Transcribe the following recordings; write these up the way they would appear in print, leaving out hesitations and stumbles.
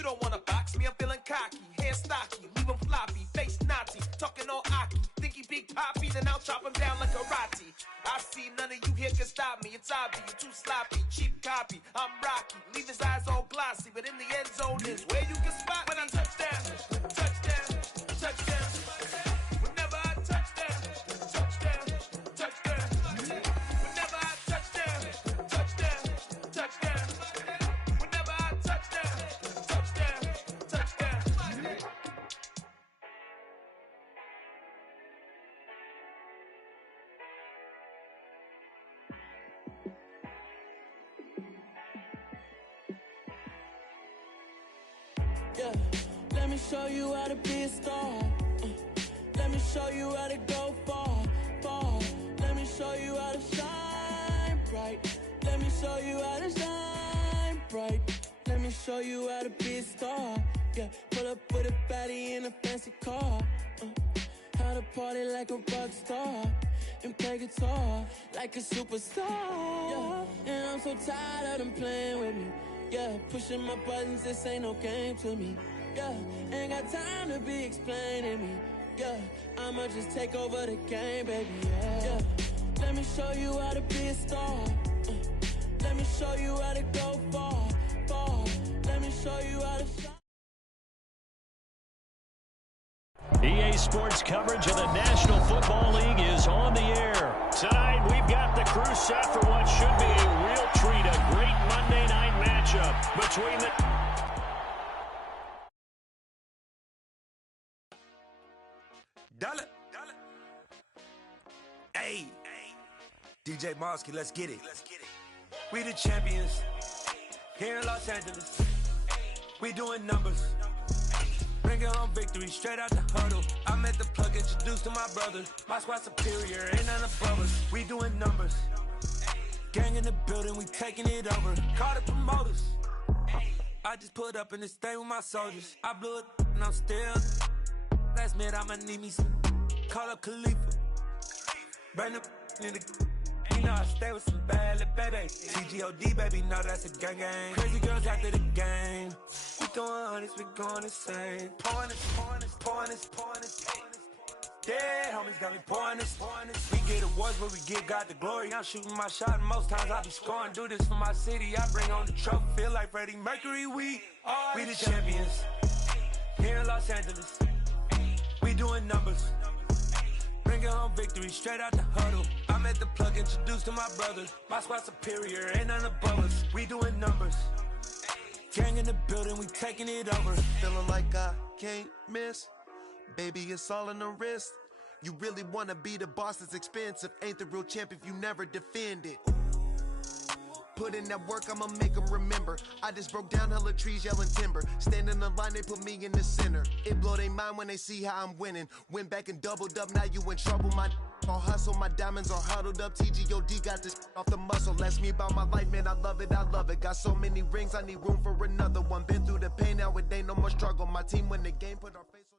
You don't wanna box me, I'm feeling cocky. Hair stocky, leave him floppy. Face Nazi, talking all Aki. Think he big poppy, then I'll chop him down like karate. I see none of you here can stop me. It's obvious, you're too sloppy. Cheap copy, I'm Rocky. Leave his eyes all glossy, but in the end zone is where you can spot when I touch down. Touchdown, touchdown. Whenever I touch down, touchdown, touchdown. Whenever I touch down, touchdown, touchdown. Whenever I touch down, touchdown, touchdown. Yeah, let me show you how to be a star. Let me show you how to go far, far. Let me show you how to shine bright. Let me show you how to shine bright. Let me show you how to be a star. Yeah, pull up with a baddie in a fancy car. How to party like a rock star and play guitar like a superstar. Yeah, and I'm so tired of them playing with me. Yeah, pushing my buttons, this ain't no game to me. Yeah, ain't got time to be explaining me. Yeah, I'ma just take over the game, baby. Yeah, let me show you how to be a star. Let me show you how to go far, far. Let me show you how to shine. EA Sports coverage of the National Football League is on the air. Tonight, we've got the crew set for what should be a real treat, a great Monday night matchup between the... Dollar. Hey, DJ Mosky, let's get it. We the champions here in Los Angeles. We doing numbers. Bringing home victory straight out the huddle. I'm at the plug, introduced to my brothers. My squad superior, ain't none above us. We doing numbers. Gang in the building, we taking it over. Call the promoters. I just put up in this thing with my soldiers. I blew it and I'm still. Last minute I'ma need me some. Call up Khalifa. Bring the in the. You know I stay with some bad little baby. CGOD baby, know that's a gang gang. Crazy girls after the game. We throwing hundreds, we going insane. Pouring this. Dead homies got me pouring this. We get awards, but we give God the glory. I'm shooting my shot, and most times I be scoring. Do this for my city, I bring on the trophy. Feel like Freddie Mercury, we the champions. Here in Los Angeles, we doing numbers. Bringing home victory straight out the huddle. I'm at the plug, introduced to my brothers. My squad superior, ain't none above us. We doing numbers. Gang in the building, we taking it over. Feeling like I can't miss. Baby, it's all in the wrist. You really wanna be the boss, it's expensive. Ain't the real champ if you never defend it. Put in that work, I'ma make them remember. I just broke down hella trees, yelling timber. Stand in the line, they put me in the center. It blow their mind when they see how I'm winning. Went back and doubled up, now you in trouble. My all hustle, my diamonds are huddled up. TGOD got this off the muscle. Ask me about my life, man, I love it. Got so many rings, I need room for another one. Been through the pain, now it ain't no more struggle. My team win the game, put our face on.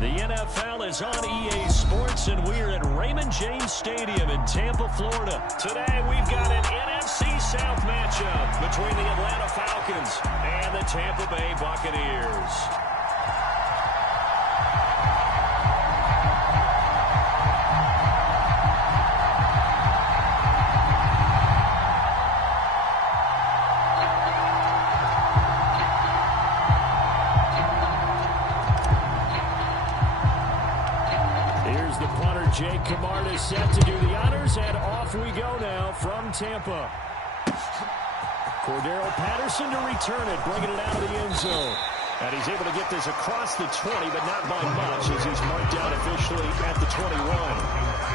The NFL is on EA Sports, and we're at Raymond James Stadium in Tampa, Florida. Today, we've got an NFC South matchup between the Atlanta Falcons and the Tampa Bay Buccaneers. Jake Camarda is set to do the honors, and off we go now from Tampa. Cordero Patterson to return it, bringing it out of the end zone. And he's able to get this across the 20, but not by much, as he's marked down officially at the 21.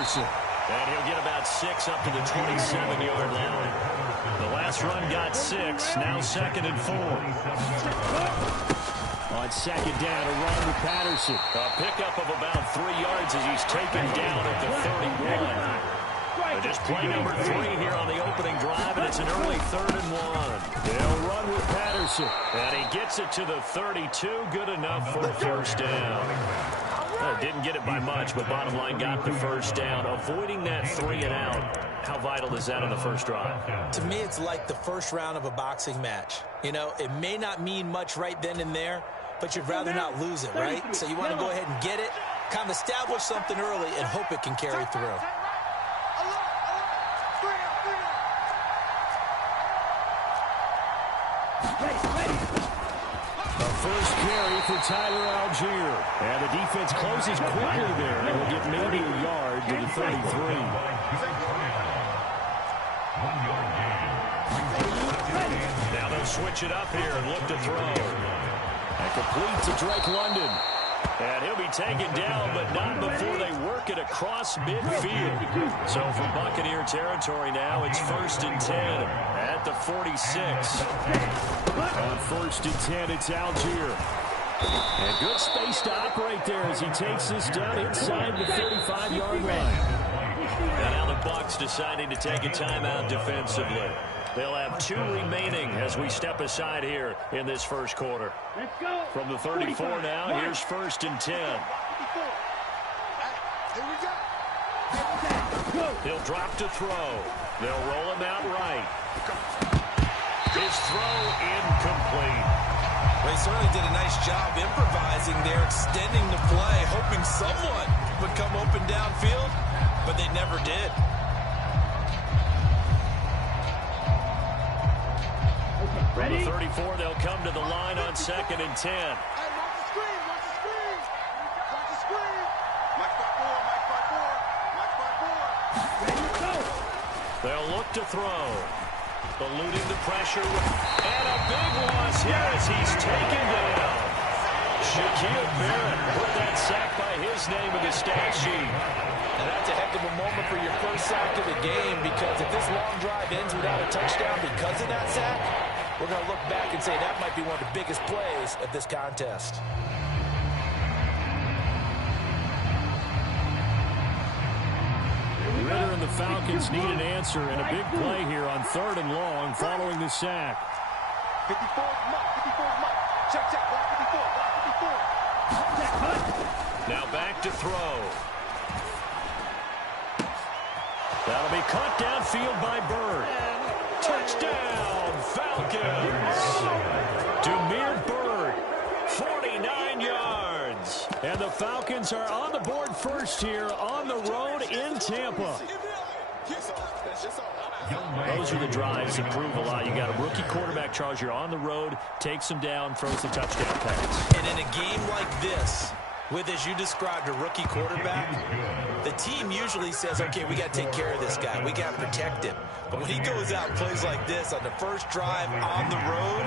And he'll get about 6 up to the 27-yard line. The last First run got 6. Now 2nd and 4. On 2nd down, a run with Patterson. A pickup of about 3 yards as he's taken down at the 31. But just play number 3 here on the opening drive, and it's an early 3rd and 1. They'll run with Patterson. And he gets it to the 32. Good enough for a first down. Didn't get it by much, but bottom line got the first down. Avoiding that 3 and out. How vital is that on the first drive? To me, it's like the first round of a boxing match. You know, it may not mean much right then and there, but you'd rather not lose it, right? So you want to go ahead and get it, kind of establish something early, and hope it can carry through. First carry for Tyler Algier. And the defense closes quickly there. And will get maybe a yard to the 33. Now they'll switch it up here and look to throw. And complete to Drake London. And he'll be taken down, but not before they work it across midfield. So from Buccaneer territory now, it's 1st and 10 at the 46. On 1st and 10, it's Algier. And good space to operate there as he takes this down inside the 35-yard line. And now the Bucs deciding to take a timeout defensively. They'll have 2 remaining as we step aside here in this first quarter. From the 34 now, here's 1st and 10. He'll drop to throw. They'll roll him out right. His throw incomplete. They certainly did a nice job improvising there, extending the play, hoping someone would come open downfield, but they never did. From the 34, they'll come to the line on 2nd and 10. They'll look to throw. Eluding the pressure. And a big loss here as he's taken down. Shaquille Barrett put that sack by his name in the stat sheet. And that's a heck of a moment for your first sack of the game, because if this long drive ends without a touchdown because of that sack, we're going to look back and say that might be one of the biggest plays of this contest. Ritter and the Falcons need an answer, and a big play here on 3rd and long following the sack. 54 mark. Check, block 54. Now back to throw. That'll be caught downfield by Bird. Touchdown, Falcons. Damiere Byrd, 49 yards. And the Falcons are on the board first here on the road in Tampa. Those are the drives that prove a lot. You got a rookie quarterback, Charles. You're on the road, takes them down, throws the touchdown pass. And in a game like this, with, as you described, a rookie quarterback, the team usually says, okay, we got to take care of this guy. We got to protect him. But when he goes out and plays like this on the first drive on the road,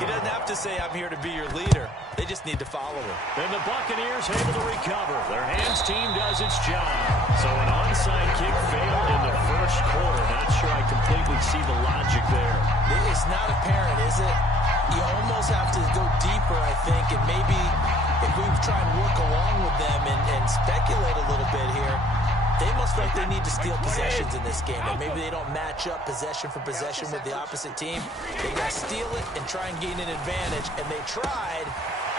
he doesn't have to say, I'm here to be your leader. They just need to follow him. Then the Buccaneers able to recover. Their hands team does its job. So an onside kick failed in the first quarter. Not sure I completely see the logic there. It's not apparent, is it? You almost have to go deeper, I think, and maybe if we try and work along with them and speculate a little bit here, they must feel like they need to steal possessions in this game. That maybe they don't match up possession for possession with the opposite team. They got to steal it and try and gain an advantage, and they tried.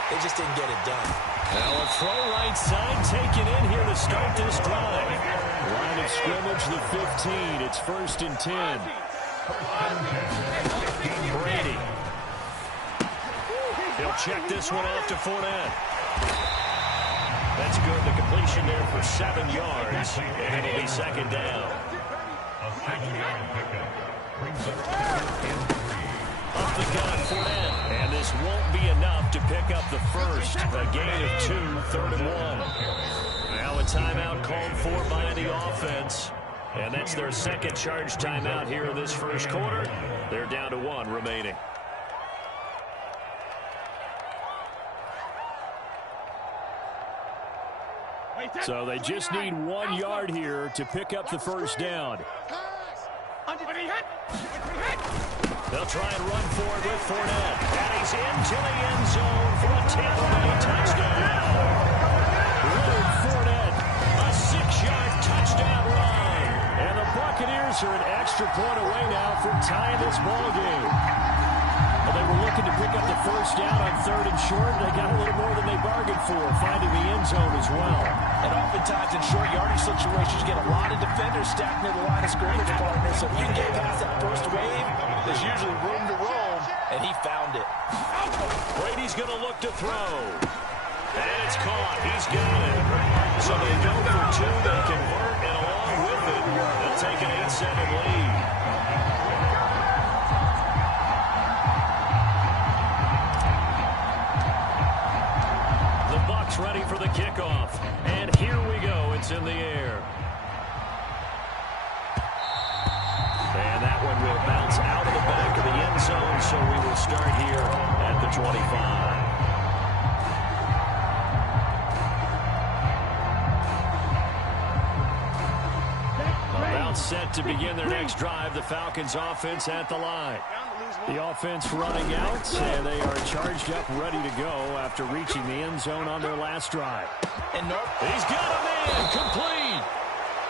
They just didn't get it done. Now a throw right side taken in here to start this drive. Line of scrimmage, the 15. It's 1st and 10. Brady. He'll check this one off to Fournette. That's good. The completion there for 7 yards. And it'll be 2nd down. Up the gun, Fournette. And this won't be enough to pick up the first. A gain of 2, 3rd and 1. Now a timeout called for by the offense. And that's their second charge timeout here in this first quarter. They're down to 1 remaining. So they just need 1 yard here to pick up the first down. They'll try and run for it with Fournette. And he's into the end zone for a Tampa Bay touchdown. Leonard Fournette, a 6-yard touchdown run. And the Buccaneers are an extra point away now from tying this ball game. Well, they were looking to pick up the first down on 3rd and short. They got a little more than they bargained for, finding the end zone as well. And oftentimes in short yardage situations, you get a lot of defenders stacked near the line of scrimmage, partner. So if you can get past that first wave, there's usually room to roam, and he found it. Brady's going to look to throw. And it's caught. He's got it. So they go for 2. They convert, and along with it, they'll take an 8-7 lead. Ready for the kickoff. And here we go. It's in the air. And that one will bounce out of the back of the end zone, so we will start here at the 25. About set to begin their next drive. The Falcons offense at the line. The offense running out, and they are charged up, ready to go after reaching the end zone on their last drive. And he's got a man, complete.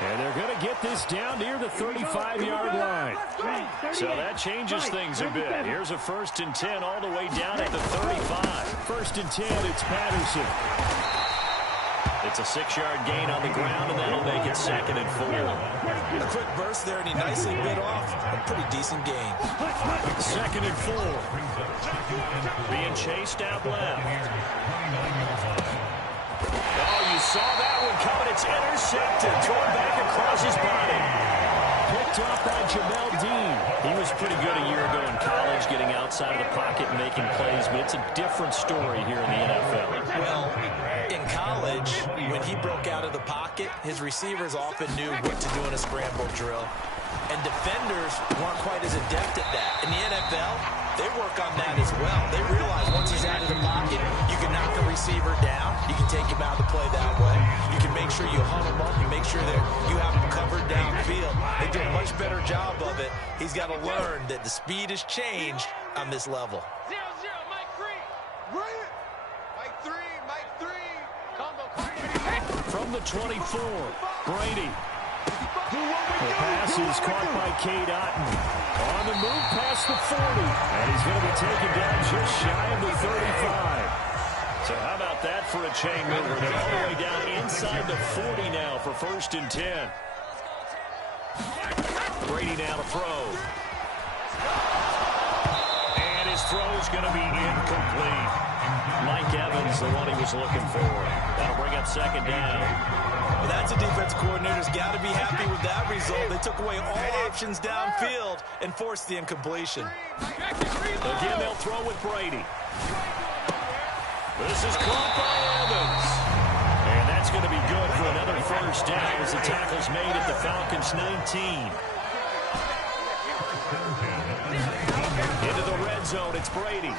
And they're going to get this down near the 35-yard line. So that changes things a bit. Here's a 1st and 10 all the way down at the 35. 1st and 10, it's Patterson. It's a 6-yard gain on the ground, and that'll make it 2nd and 4. A quick burst there, and he nicely bit off a pretty decent gain. 2nd and 4. Being chased out left. Oh, you saw that one coming. It's intercepted. Thrown back across his body. Picked off by Jamel Dean. He was pretty good a year ago in college, getting outside of the pocket and making plays, but it's a different story here in the NFL. Well, in college, when he broke out of the pocket, his receivers often knew what to do in a scramble drill. And defenders weren't quite as adept at that. In the NFL, they work on that as well. They realize once he's out of the pocket, you can knock a receiver down. You can take him out of the play that way. You can make sure you hunt him up. You make sure that you have him covered downfield. They do a much better job of it. He's got to learn that the speed has changed on this level. 0-0, Mike 3. Mike 3, Mike 3. Combo. From the 24, Brady. The pass is caught by Cade Otton. On the move past the 40. And he's going to be taken down just shy of the 35. So how about that for a chain mover? They're all the way down inside the 40 now for 1st and 10. Brady now to throw. And his throw is going to be incomplete. Mike Evans, the one he was looking for. That'll bring up 2nd down. Well, that's a defense coordinator's got to be happy with that result. They took away all options downfield and forced the incompletion. Again, they'll throw with Brady. This is caught by Evans. And that's going to be good for another 1st down as the tackle's made at the Falcons' 19. Into the red zone, it's Brady.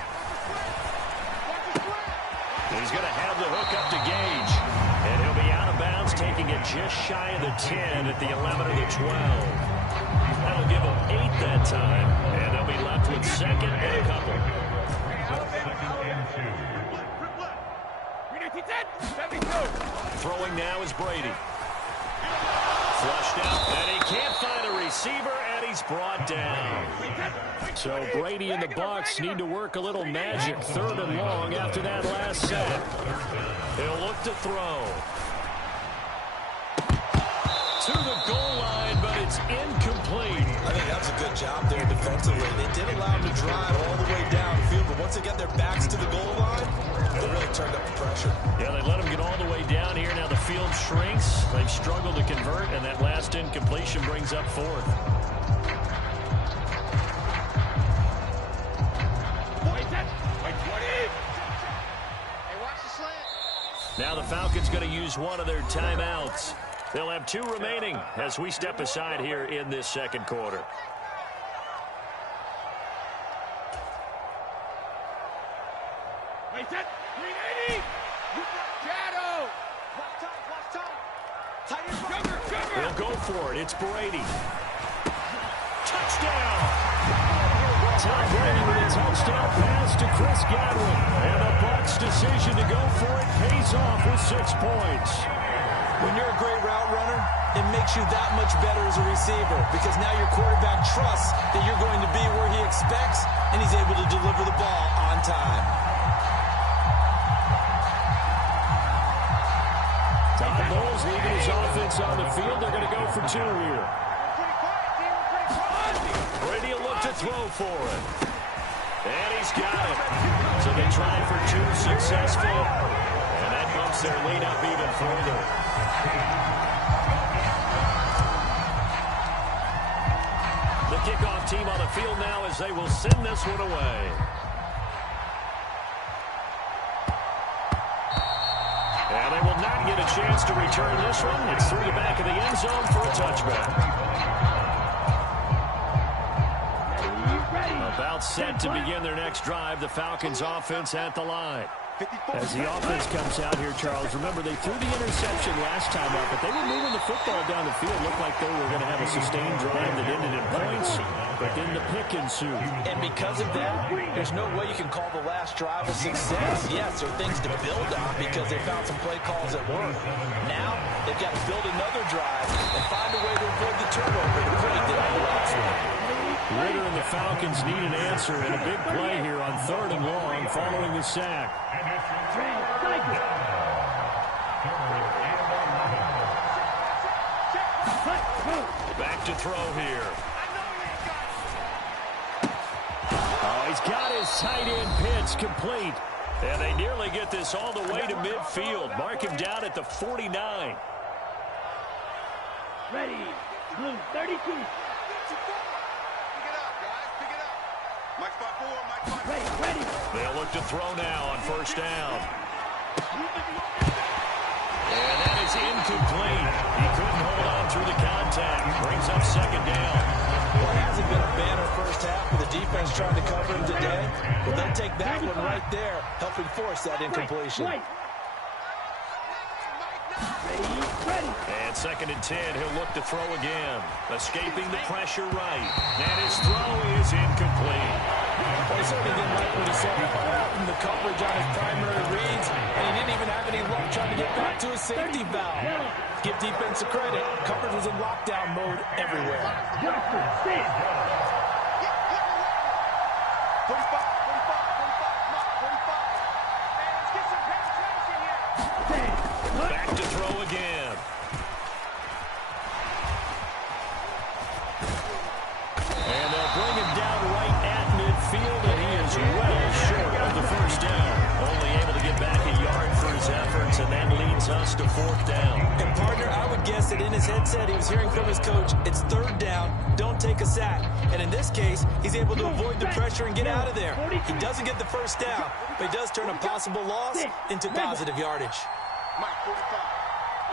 He's going to have the hook up to Gage. And he'll be out of bounds, taking it just shy of the 10 at the 11 or the 12. That'll give them 8 that time. And they'll be left with 2nd and a couple. Throwing now is Brady. Flushed out, and he can't find a receiver, and he's brought down. So Brady and the Bucs need to work a little magic 3rd and long after that last set. He'll look to throw. To the goal line, but it's incomplete. I think that was a good job there defensively. They did allow him to drive all the way downfield, but once they got their backs to the goal line, they really turned up the pressure. Yeah, they let him get all the way down here. Now the field shrinks. They've struggled to convert, and that last incompletion brings up 4th. Now the Falcons going to use one of their timeouts. They'll have 2 remaining as we step aside here in this 2nd quarter. They'll go for it. It's Brady. Touchdown! Tom Brady with a touchdown pass to Chris Godwin. And the Bucs' decision to go for it pays off with 6 points. When you're a great route runner, it makes you that much better as a receiver because now your quarterback trusts that you're going to be where he expects, and he's able to deliver the ball on time. Todd Bowles leaving his offense on the field. They're going to go for 2 here. Brady will look to throw for it. And he's got it. So they try for 2 successful. And that bumps their lead up even further. The kickoff team on the field now as they will send this one away. And they will not get a chance to return this one. It's through the back of the end zone for a touchback. About set to begin their next drive. The Falcons offense at the line. As the offense comes out here, Charles, remember they threw the interception last time out, but they were moving the football down the field. Looked like they were going to have a sustained drive that ended in points, but then the pick ensued. And because of that, there's no way you can call the last drive a success. Yes, there are things to build on because they found some play calls that work. Now, they've got to build another drive and find a way to avoid the turnover to put it in the last one. Ritter and the Falcons need an answer and a big play here on 3rd and long following the sack. Back to throw here. Oh, he's got his tight end pitch complete. And they nearly get this all the way to midfield. Mark him down at the 49. Ready, blue, 32. Ready. They'll look to throw now on 1st down. And that is incomplete. He couldn't hold on through the contact. Brings up 2nd down. Well, it hasn't been a banner first half with the defense trying to cover him today. But they'll take that one right there, helping force that incompletion. And 2nd and 10, he'll look to throw again. Escaping the pressure right. And his throw is incomplete. Well, he certainly didn't like what he saw from the coverage on his primary reads, and he didn't even have any luck trying to get back to his safety valve. Give defense a credit. Coverage was in lockdown mode everywhere. 45. Back to throw again. And they'll bring him down right at midfield, and he is well short of the 1st down. Only able to get back a yard for his efforts, and that leads us to 4th down. And partner, I would guess that in his headset he was hearing from his coach, it's 3rd down, don't take a sack. And in this case, he's able to avoid the pressure and get out of there. He doesn't get the 1st down, but he does turn a possible loss into positive yardage. Mike, 45.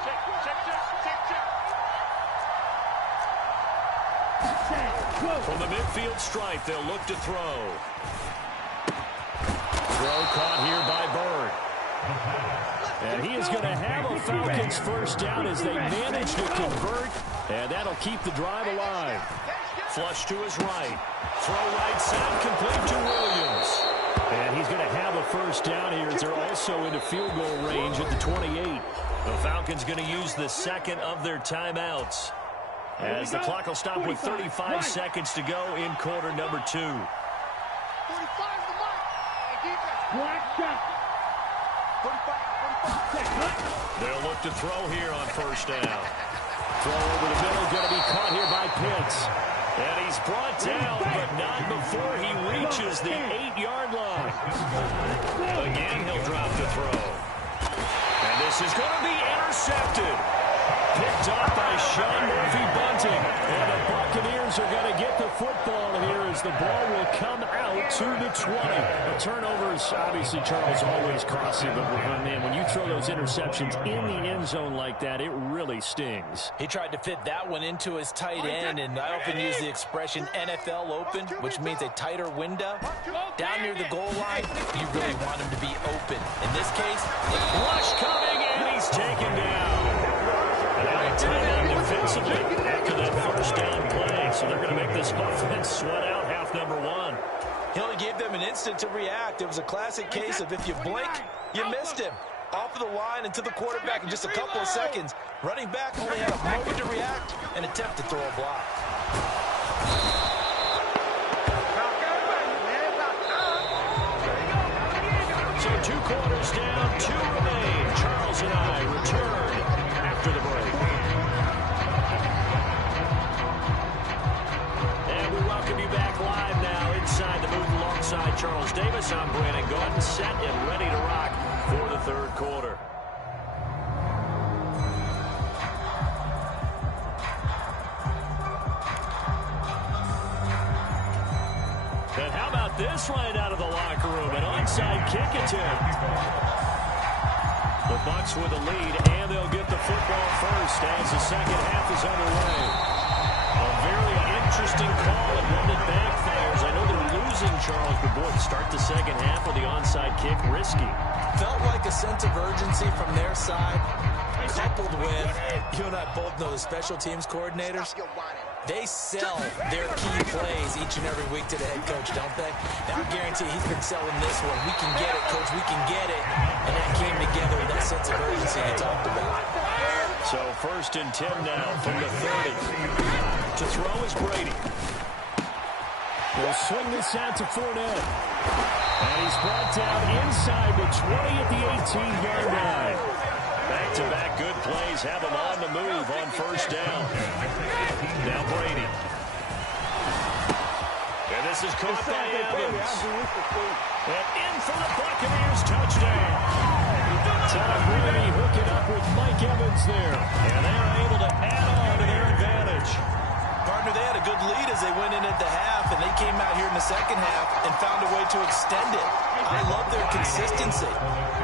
Check. From the midfield stripe, they'll look to throw. Throw caught here by Bird. And he is going to have a Falcons 1st down as they manage to convert. And that'll keep the drive alive. Flush to his right. Throw right side, complete to Williams. And he's going to have a 1st down here as they're also into field goal range at the 28. The Falcons going to use the 2nd of their timeouts, as the clock will stop with 35 seconds to go in quarter number 2. 45 the mark. Black shot. 45. They'll look to throw here on 1st down. Throw over the middle, going to be caught here by Pitts. And he's brought down, but not before he reaches the 8-yard line. Again, he'll drop the throw. And this is going to be intercepted. Picked up by Sean Murphy-Bunting. And the Buccaneers are going to get the football here as the ball will come out to the 20. The turnovers, obviously, Charles, always costly. But, man, when you throw those interceptions in the end zone like that, it really stings. He tried to fit that one into his tight end, and I often use the expression NFL open, which means a tighter window. Down near the goal line, you really want him to be open. In this case, rush coming, and he's taken down. Timeout defensively after that 1st down play. So they're going to make this offense sweat out half number 1. He only gave them an instant to react. It was a classic case of if you blink, you missed him. Off of the line and to the quarterback in just a couple of seconds. Running back only had a moment to react and attempt to throw a block. So 2 quarters down, 2 remain. Charles and I return after the break. And we welcome you back live now inside the booth alongside Charles Davis. I'm Brandon Gaudin, set and ready to rock for the third quarter. And how about this right out of the locker room? An onside kick attempt. The Bucs with the lead, and they'll get the football first as the second half is underway. A very interesting call and one that backfires. I know they're losing, Charles, but boy, to start the second half with the onside kick, risky. Felt like a sense of urgency from their side, coupled with, you and I both know the special teams coordinators, they sell their key plays each and every week to the head coach, don't they? Now, I guarantee he's been selling this one. We can get it, coach, we can get it. And that came together with that sense of urgency you talked about. So 1st and 10 now from the 30. To throw is Brady. He'll swing this out to Fournette. And he's brought down inside the 20 at the 18-yard line. Back-to-back good plays have him on the move on 1st down. Now Brady. And this is caught by Evans. And in for the Buccaneers touchdown. Tom Brady hooking up with Mike Evans there. And they're able to add on to their advantage. Partner, they had a good lead as they went in at the half, and they came out here in the second half and found a way to extend it. I love their consistency.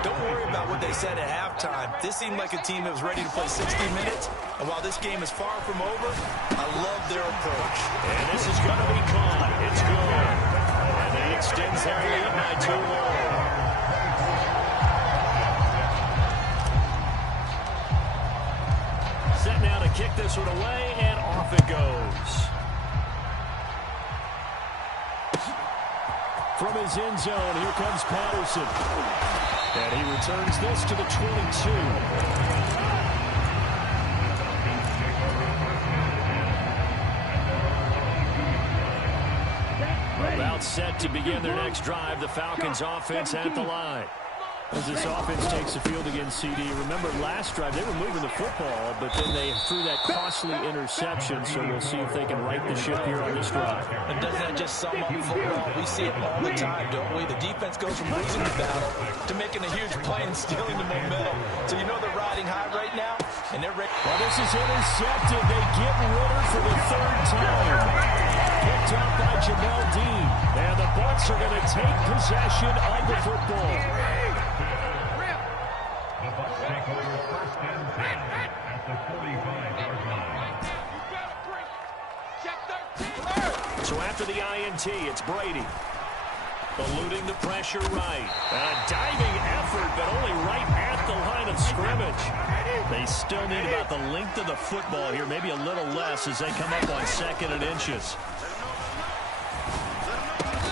Don't worry about what they said at halftime. This seemed like a team that was ready to play 60 minutes, and while this game is far from over, I love their approach. And this is going to be caught. It's good. And that extends their lead by 2 more. Set now to kick this one away, and off it goes. From his end zone, here comes Patterson. And he returns this to the 22. About set to begin their next drive, the Falcons offense at the line. As this offense takes the field against CD. Remember last drive, they were moving the football, but then they threw that costly interception, so we'll see if they can right the ship here on this drive. And doesn't that just sum up football? We see it all the time, don't we? The defense goes from losing the battle to making a huge play and stealing the momentum. So you know they're riding high right now, and they're ready. Well, this is intercepted. They get Ritter for the 3rd time. Picked up by Jamel Dean. And the Bucs are going to take possession of the football. Take over 1st and 10 at the 45-yard line. So after the INT, it's Brady. Eluding the pressure right. A diving effort, but only right at the line of scrimmage. They still need about the length of the football here, maybe a little less as they come up on 2nd and inches.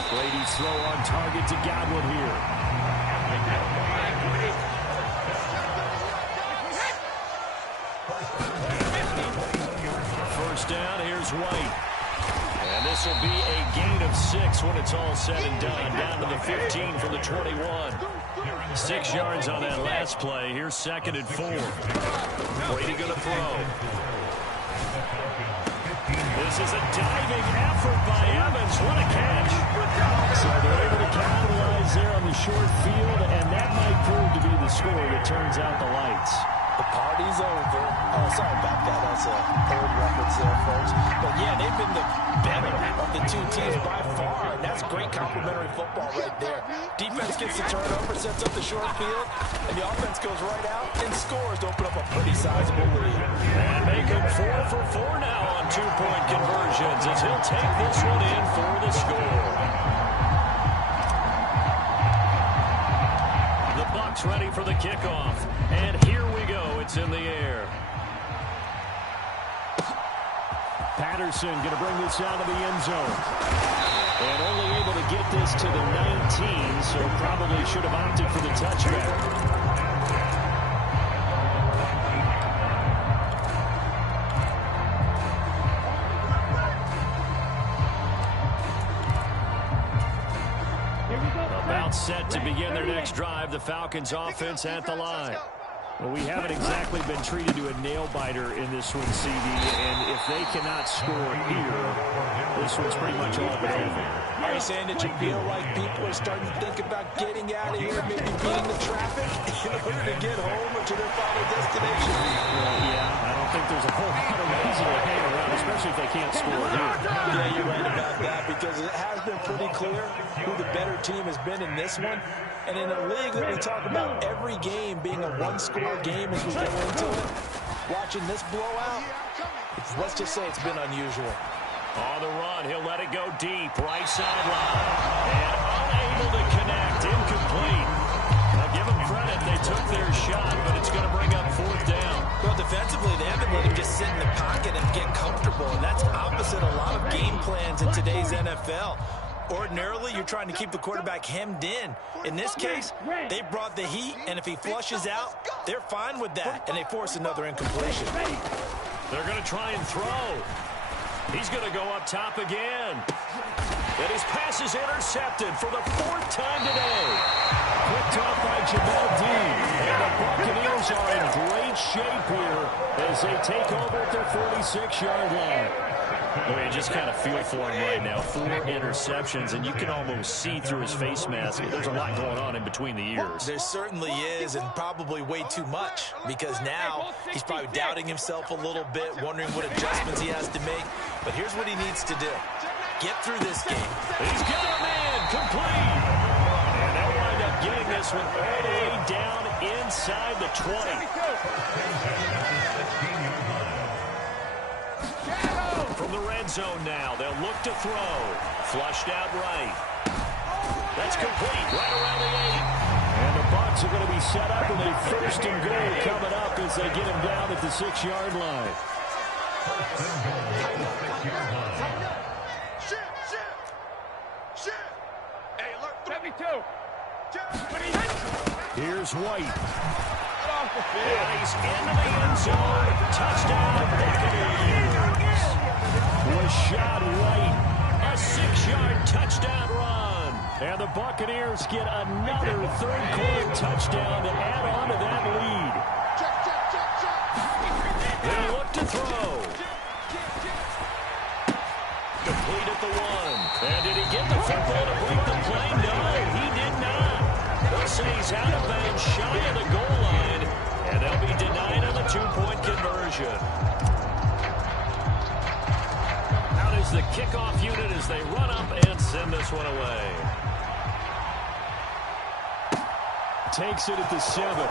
Brady's throw on target to Godwin here. First down, here's White. And this will be a gain of 6 when it's all said and done. Down to the 15 from the 21. 6 yards on that last play. Here's 2nd and 4. Brady going to throw. This is a diving effort by Evans. What a catch. So they're able to capitalize there on the short field, and that might prove to be the score that turns out the lights. The party's over. Oh, sorry about that. That's a old reference there, folks. But, yeah, they've been the better of the 2 teams by far, and that's great complementary football right there. Defense gets the turnover, sets up the short field, and the offense goes right out and scores to open up a pretty sizable lead. And make it 4 for 4 now on 2-point conversions as he'll take this one in for the score. The Bucs ready for the kickoff, and here we go. It's in the air. Patterson going to bring this out of the end zone. And only able to get this to the 19, so probably should have opted for the touchback. About set to begin their next drive, the Falcons offense at the line. Well, we haven't exactly been treated to a nail-biter in this one, CD, and if they cannot score here, this one's pretty much all but over. Are you saying that you feel like people are starting to think about getting out of here, maybe beating the traffic in order to get home or to their final destination? Well, yeah, I don't think there's a whole lot of reason to hang around, especially if they can't score here. Yeah, you're right about that, because it has been pretty clear who the better team has been in this one. And in a league that we talk about every game being a one-score game as we go into it, watching this blowout, let's just say it's been unusual. On the run, he'll let it go deep, right sideline. And unable to connect, incomplete. Now give them credit, they took their shot, but it's going to bring up fourth down. Well, defensively, they haven't let him just sit in the pocket and get comfortable, and that's opposite a lot of game plans in today's NFL. Ordinarily, you're trying to keep the quarterback hemmed in. In this case, they brought the heat, and if he flushes out, they're fine with that, and they force another incompletion. They're going to try and throw. He's going to go up top again. And his pass is intercepted for the fourth time today. Picked off by Jamel Dean. And the Buccaneers are in great shape here as they take over at their 46-yard line. I mean, just kind of feel for him right now. 4 interceptions, and you can almost see through his face mask. There's a lot going on in between the ears. There certainly is, and probably way too much, because now he's probably doubting himself a little bit, wondering what adjustments he has to make. But here's what he needs to do. Get through this game. He's got a man complete. And they'll wind up getting this one all the way down inside the 20. From the red zone now, they'll look to throw. Flushed out right. That's complete, right around the 8. And the Bucs are going to be set up with a first and goal coming up as they get him down at the 6-yard line. Here's White. And he's into the end zone. Touchdown, Buccaneers. Rashad White, a 6-yard touchdown run. And the Buccaneers get another third-quarter touchdown to add on to that lead. They'll look to throw. Complete at the 1. And did he get the football to break the play? No, he did not. They'll say he's out of bounds, shy of the goal line, and they'll be denied on the 2-point conversion. Out is the kickoff unit as they run up and send this one away. Takes it at the 7.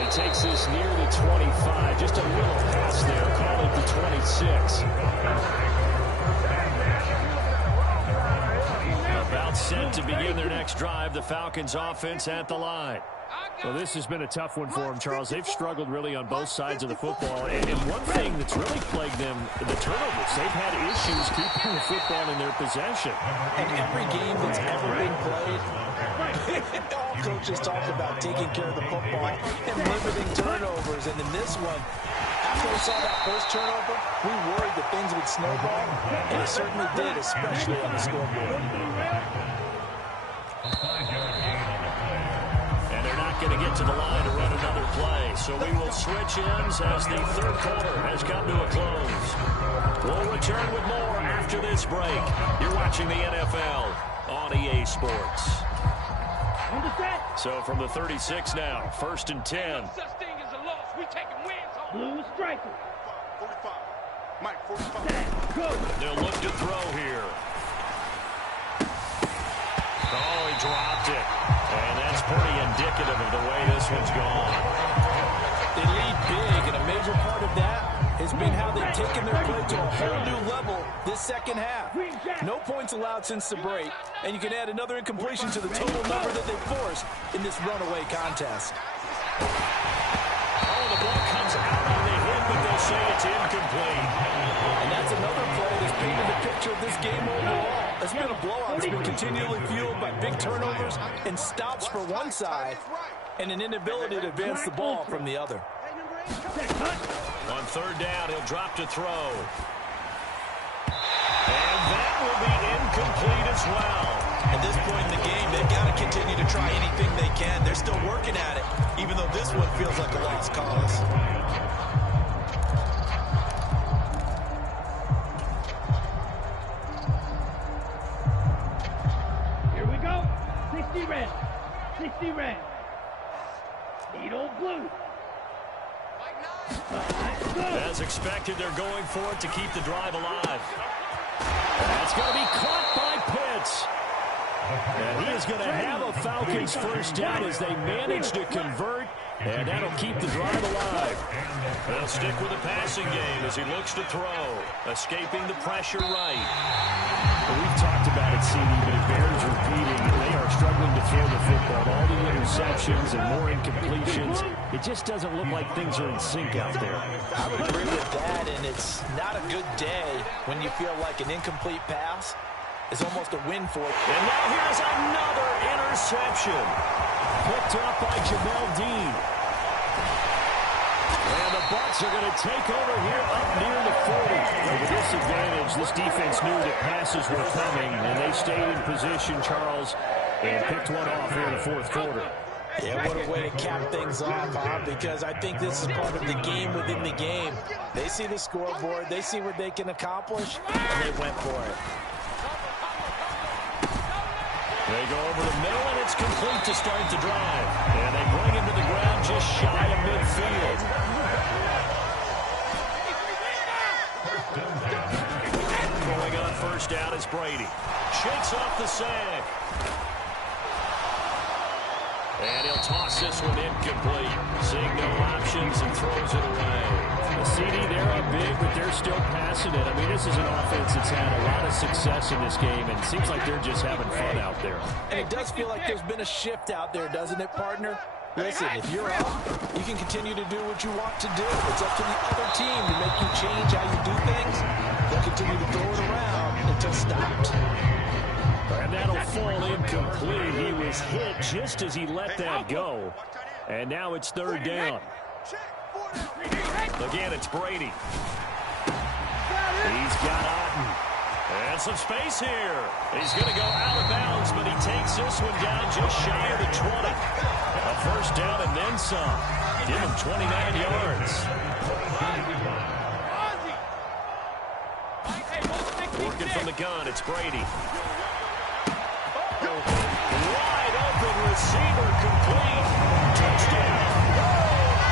And takes this near the 25. Just a little pass there. Call it the 26. About set to begin their next drive. The Falcons offense at the line. Well, this has been a tough one for them, Charles. They've struggled really on both sides of the football. And one thing that's really plagued them, the turnovers. They've had issues keeping the football in their possession. And every game that's ever been played, all coaches talk about taking care of the football and limiting turnovers. And in this one, after we saw that first turnover, we worried that things would snowball. And it certainly did, especially on the scoreboard. Going to get to the line to run another play. So we will switch ends as the third quarter has come to a close. We'll return with more after this break. You're watching the NFL on EA Sports. So from the 36 now, 1st and 10. Blue striker. 45. Mike, 45. They'll look to throw here. Oh, he dropped it. And that's pretty indicative of the way this one's gone. They lead big, and a major part of that has been how they've taken their play to a whole new level this second half. No points allowed since the break, and you can add another incompletion to the total number that they forced in this runaway contest. Oh, the ball comes out on the hit, but they'll say it's incomplete. And that's another play that's painted the picture of this game overall. It's been a blowout. It's been continually fueled by big turnovers and stops for one side and an inability to advance the ball from the other. On third down, he'll drop to throw. And that will be incomplete as well. At this point in the game, they've got to continue to try anything they can. They're still working at it, even though this one feels like a lost cause. Here we go. 60 red. 60 red. Need old blue. As expected, they're going for it to keep the drive alive. That's going to be caught by Pitts. And he is going to have a Falcons first down as they manage to convert, and that'll keep the drive alive. They'll stick with the passing game as he looks to throw, escaping the pressure right. Well, we've talked about it, CD, but it bears repeating. They are struggling to throw the football. All the interceptions and more incompletions. It just doesn't look like things are in sync out there. I would agree with that, and it's not a good day when you feel like an incomplete pass is almost a win for it. And now here's another interception. Picked up by Jamel Dean. And the Bucs are going to take over here up near the 40. With a disadvantage, this defense knew that passes were coming, and they stayed in position, Charles, and picked one off here in the fourth quarter. Yeah, what a way to cap things off, Bob, because I think this is part of the game within the game. They see the scoreboard, they see what they can accomplish, and they went for it. They go over the middle, and it's complete to start the drive. And they bring him to the ground just shy of midfield. Going on first down is Brady. Shakes off the sack. And he'll toss this one incomplete. Seeing no options and throws it away. The CD, they're up big, but they're still passing it. I mean, this is an offense that's had a lot of success in this game, and it seems like they're just having fun out there. And it does feel like there's been a shift out there, doesn't it, partner? Listen, if you're up, you can continue to do what you want to do. It's up to the other team to make you change how you do things. They'll continue to throw it around until stopped. And that'll fall incomplete. He was hit just as he let that go. And now it's third down. Again, it's Brady. He's got Otten. And some space here. He's going to go out of bounds, but he takes this one down just shy of the 20. A first down and then some. Give him 29 yards. Working from the gun, it's Brady. Wide open receiver, complete. Touchdown.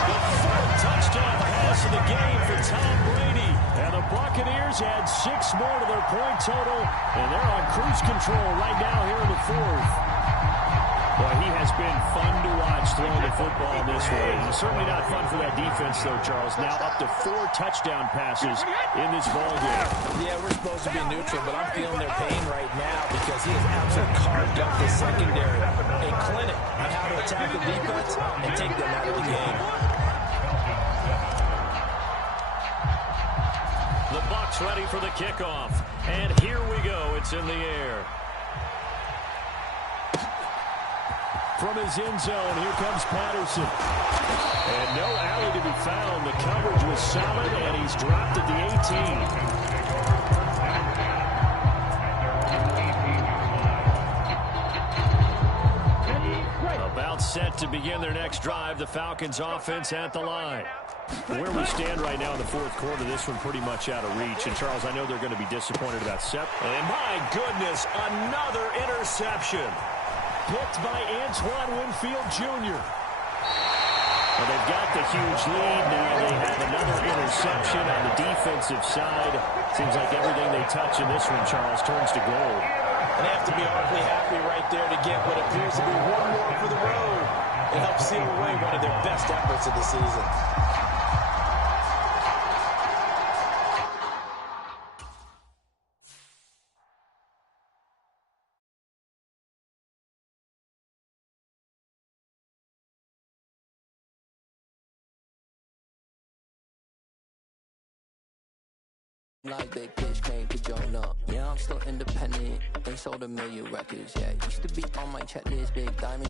The third touchdown pass of the game for Tom Brady. And the Buccaneers add 6 more to their point total, and they're on cruise control right now here in the fourth. Boy, he has been fun to watch throwing the football in this way. And certainly not fun for that defense, though, Charles. Now up to 4 touchdown passes in this ballgame. Yeah, we're supposed to be neutral, but I'm feeling their pain right now because he has absolutely carved up the secondary. A clinic on how to attack the defense and take them out of the game. The Bucs ready for the kickoff. And here we go. It's in the air. From his end zone, here comes Patterson. And no alley to be found. The coverage was solid, and he's dropped at the 18. About set to begin their next drive. The Falcons offense at the line. Where we stand right now in the fourth quarter, this one pretty much out of reach. And, Charles, I know they're going to be disappointed about Sep. And, my goodness, another interception. Picked by Antoine Winfield Jr. Well, they've got the huge lead. Now they have another interception on the defensive side. Seems like everything they touch in this one, Charles, turns to gold. And they have to be awfully happy right there to get what appears to be one more for the road and help seal away one of their best efforts of the season. Like they bitch came to join up. Yeah, I'm still independent. sold 1 million records, yeah. Used to be on my checklist, big diamond